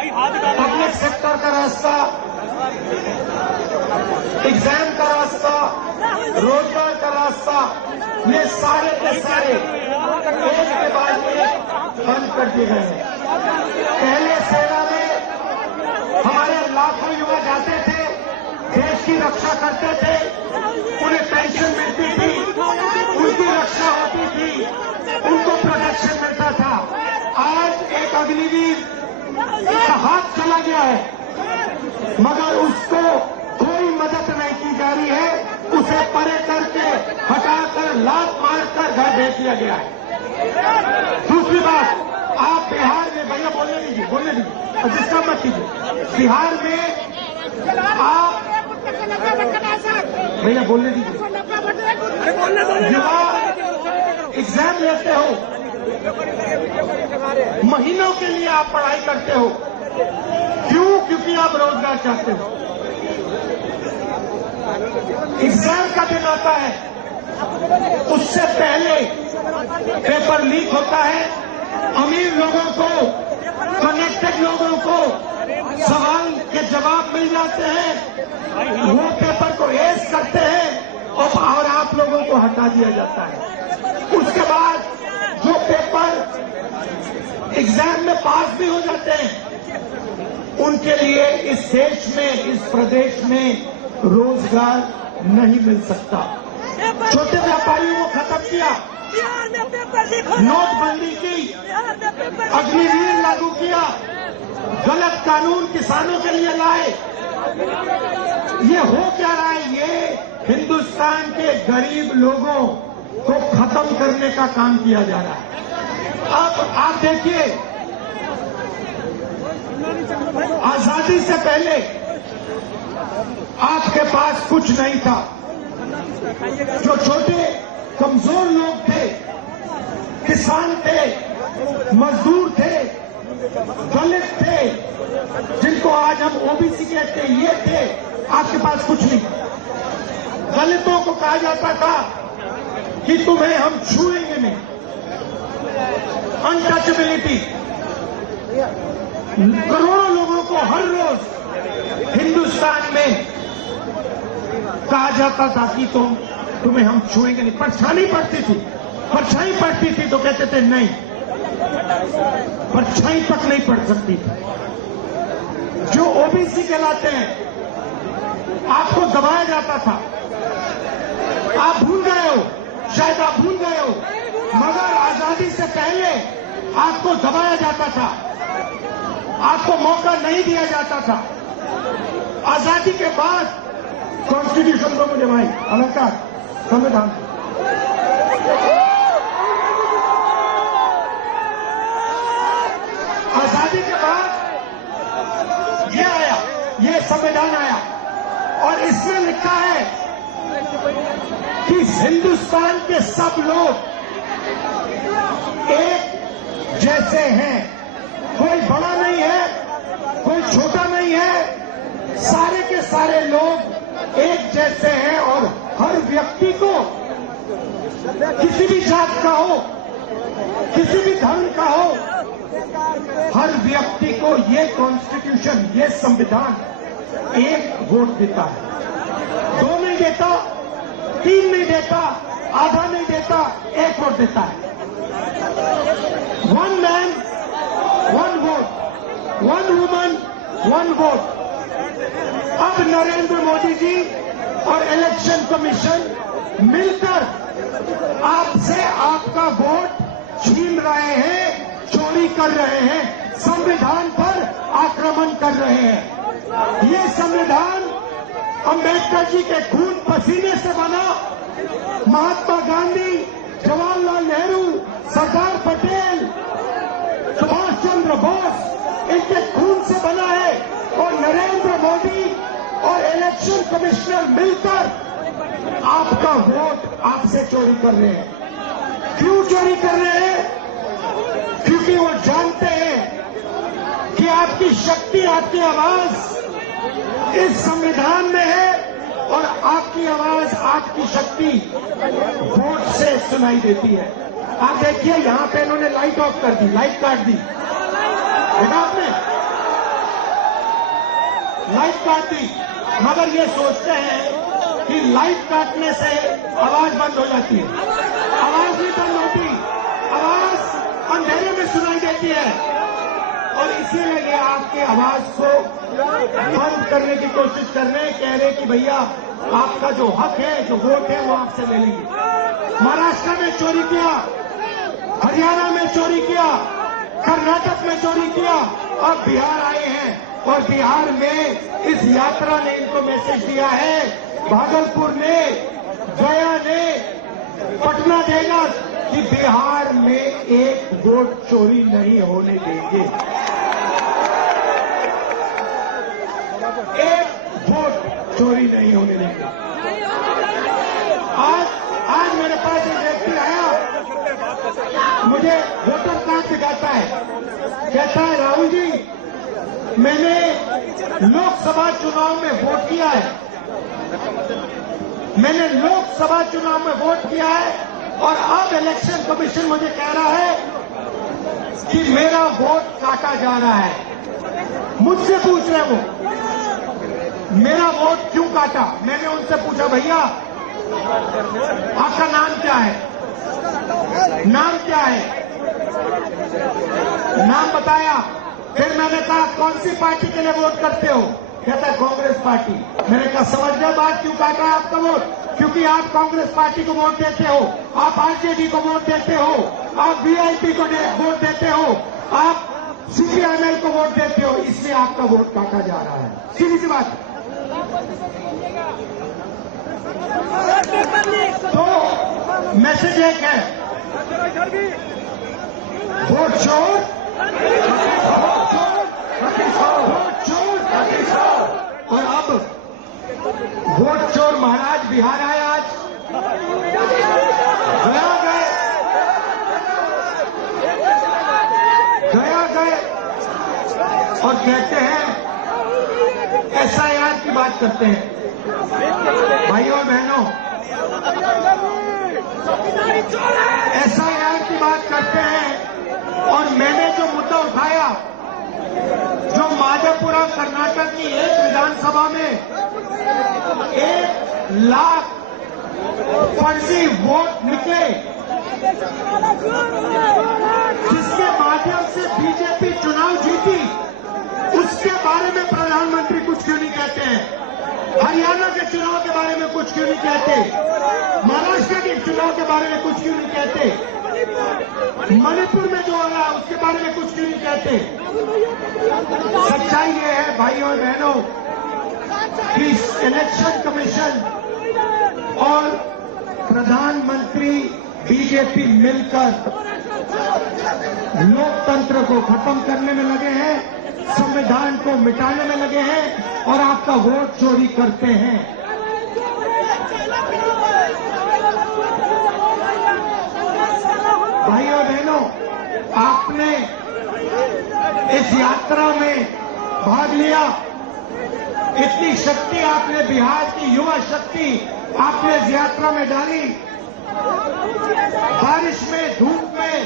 Public sector का रास्ता, exam का रास्ता, रोजगार का रास्ता, ये सारे के सारे एक के बाद एक बंद कर दिए गए हैं। पहले सेना में हमारे लाखों युवा जाते थे, देश की रक्षा करते थे, उन्हें पेंशन मिलती थी, उनकी रक्षा होती थी, उनको प्रोटेक्शन मिलता था। आज एक अग्निवीर का हाथ चला गया है, मगर उसको कोई मदद नहीं की जा रही है, उसे परे करके हटाकर लात मारकर घर भेज दिया गया है। दूसरी बात, आप बिहार में, भैया बोलने दीजिए और जिसका मत कीजिए, बिहार में आप भैया बोलने दीजिए, युवा एग्जाम लेते हो, महीनों के लिए आप पढ़ाई करते हो, क्यों? क्योंकि आप रोजगार चाहते हो। एग्जाम का दिन आता है, उससे पहले पेपर लीक होता है, अमीर लोगों को, कनेक्टेड लोगों को सवाल के जवाब मिल जाते हैं, वो पेपर को एस करते हैं और आप लोगों को हटा दिया जाता है। उसके बाद जो पेपर एग्जाम में पास भी हो जाते हैं, उनके लिए इस देश में, इस प्रदेश में रोजगार नहीं मिल सकता। छोटे व्यापारियों को खत्म किया, नोटबंदी की, अग्निवीर लागू किया, गलत कानून किसानों के लिए लाए। ये हो क्या रहा है? ये हिंदुस्तान के गरीब लोगों को खत्म करने का काम किया जा रहा है। अब आप देखिए, आजादी से पहले आपके पास कुछ नहीं था। जो छोटे कमजोर लोग थे, किसान थे, मजदूर थे, दलित थे, जिनको आज हम ओबीसी कहते हैं, ये थे, आपके पास कुछ नहीं। दलितों को कहा जाता था कि तुम्हें हम छूएंगे नहीं, अनटचेबिलिटी। करोड़ों लोगों को हर रोज हिंदुस्तान में कहा जाता था कि तुम्हें हम छुएंगे नहीं। परछाई पड़ती थी, परछाई पड़ती थी तो कहते थे नहीं, परछाई तक नहीं पड़ सकती थी। जो ओबीसी कहलाते हैं, आपको दबाया जाता था। आप भूल गए हो, शायद आप भूल गए हो, मगर आजादी से पहले आपको दबाया जाता था, आपको मौका नहीं दिया जाता था। आजादी के बाद कॉन्स्टिट्यूशन दो मुझे भाई, अलंकार, संविधान। आजादी के बाद ये आया, ये संविधान आया और इसमें लिखा है कि हिंदुस्तान के सब लोग एक जैसे हैं, कोई बड़ा नहीं है, कोई छोटा नहीं है, सारे के सारे लोग एक जैसे हैं और हर व्यक्ति को, किसी भी जात का हो, किसी भी धर्म का हो, हर व्यक्ति को ये कॉन्स्टिट्यूशन, ये संविधान एक वोट देता है। 2 नहीं देता, 3 नहीं देता, आधा नहीं देता, 1 वोट देता है। 1 मैन 1 वोट, 1 वुमन 1 वोट। अब नरेंद्र मोदी जी और इलेक्शन कमीशन मिलकर आपसे आपका वोट छीन रहे हैं, चोरी कर रहे हैं, संविधान पर आक्रमण कर रहे हैं। ये संविधान अंबेडकर जी के खून पसीने से बना, महात्मा गांधी, जवाहरलाल नेहरू, सरदार पटेल, सुभाष चंद्र बोस, इनके खून से बना है और नरेंद्र मोदी और इलेक्शन कमिश्नर मिलकर आपका वोट आपसे चोरी कर रहे हैं। क्यों चोरी कर रहे हैं? क्योंकि वो जानते हैं कि आपकी शक्ति, आपकी आवाज इस संविधान में है और आपकी आवाज, आपकी शक्ति वोट से सुनाई देती है। आप देखिए, यहां पे इन्होंने लाइट ऑफ कर दी, लाइट काट दी, देखा आपने? लाइट काट दी, मगर ये सोचते हैं कि लाइट काटने से आवाज बंद हो जाती है। आवाज नहीं बंद होती, आवाज अंधेरे में सुनाई देती है, और इसीलिए ये आपकी आवाज को बंद करने की कोशिश कर रहे हैं। कह रहे कि भैया आपका जो हक है, जो वोट है, वो आपसे ले लेंगे। महाराष्ट्र में चोरी किया, हरियाणा में चोरी किया, कर्नाटक में चोरी किया, अब बिहार आए हैं, और बिहार में इस यात्रा ने इनको मैसेज दिया है, भागलपुर ने, गया ने, पटना देगा कि बिहार में एक वोट चोरी नहीं होने देंगे, एक वोट चोरी नहीं होने देंगे। आज मेरे पास एक व्यक्ति आया, मुझे वोटर कार्ड दिखाता है, कहता है राहुल जी मैंने लोकसभा चुनाव में वोट किया है, मैंने लोकसभा चुनाव में वोट किया है, और अब इलेक्शन कमीशन मुझे कह रहा है कि मेरा वोट काटा जा रहा है। मुझसे पूछ रहे वो मेरा वोट क्यों काटा। मैंने उनसे पूछा भैया आपका नाम क्या है, नाम क्या है, नाम बताया। फिर मैंने कहा कौन सी पार्टी के लिए वोट करते हो, कहता है कांग्रेस पार्टी। मैंने कहा समझ गए बात, क्यों काटा है आपका वोट, क्योंकि आप कांग्रेस पार्टी को वोट देते हो, आप आरजेडी को वोट देते हो, आप वीआईपी को वोट देते हो, आप सीपीआईएम को वोट देते हो, इसलिए आपका वोट काटा जा रहा है। सीधी सी बात। तो मैसेज एक है, वोट चोर, वोट चोर, और अब वोट चोर महाराज बिहार आए, आज गया गए और कहते हैं एसआईआर की बात करते हैं। भाइयों और बहनों, एसआईआर की बात करते हैं, और मैंने जो मुद्दा उठाया, जो माधेपुरा कर्नाटक की एक विधानसभा में 1 लाख फर्जी वोट निकले, जिसके माध्यम से बीजेपी चुनाव जीती, उसके बारे में प्रधानमंत्री कुछ क्यों नहीं कहते हैं। हरियाणा के चुनाव के बारे में कुछ क्यों नहीं कहते, महाराष्ट्र के चुनाव के बारे में कुछ क्यों नहीं कहते, मणिपुर में जो हो रहा है उसके बारे में कुछ क्यों नहीं कहते। सच्चाई ये है भाइयों और बहनों कि इलेक्शन कमीशन और प्रधानमंत्री बीजेपी मिलकर लोकतंत्र को खत्म करने में लगे हैं, संविधान को मिटाने में लगे हैं, और आपका वोट चोरी करते हैं। भाइयों बहनों, आपने इस यात्रा में भाग लिया, इतनी शक्ति आपने, बिहार की युवा शक्ति आपने इस यात्रा में डाली, बारिश में, धूप में,